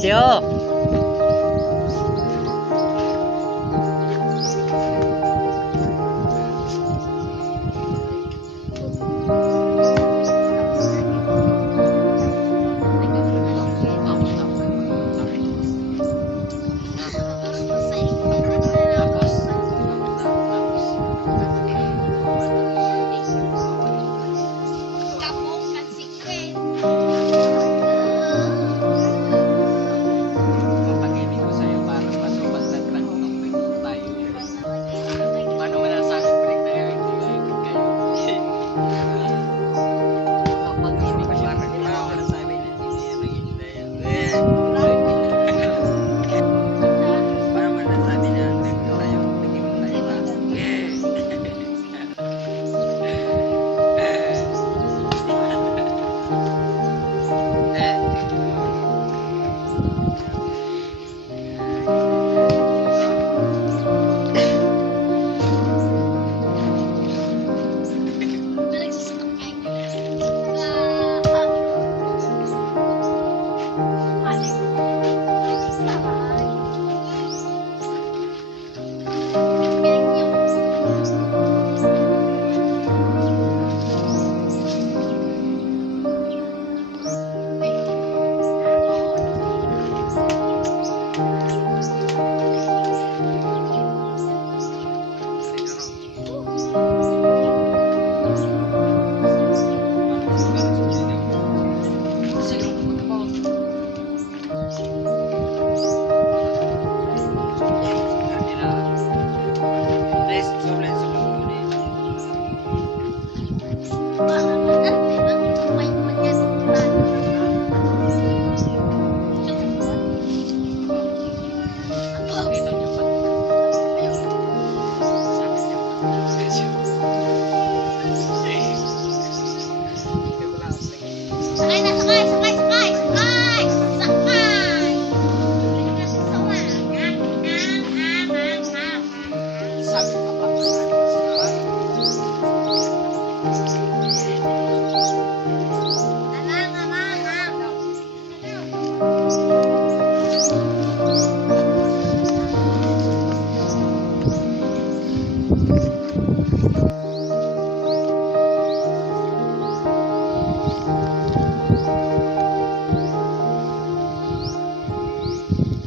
Tio.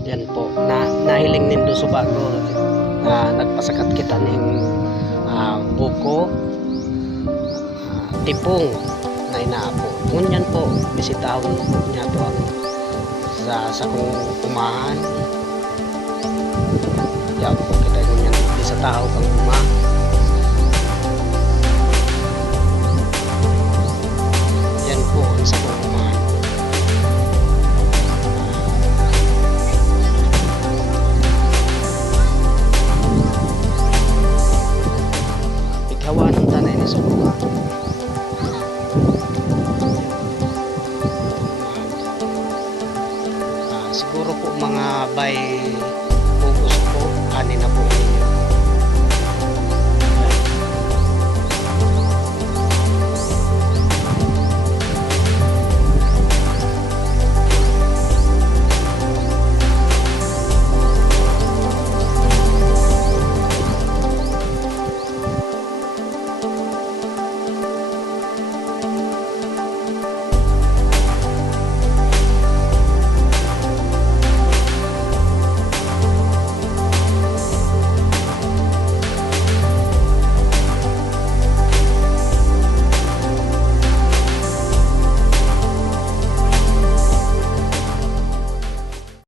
Yan po, nahiling nindo sa bago na nagpasakat kita ning buko, tipong na inaapo. Ngunyan po, bisitahon niya to ang sa kong umahan. Yan po, kita ngunyan, bisa tao kang umahan. Yan po, ang sa kong umahan. Hawa ng tanay ni Sobuka. Siguro po mga by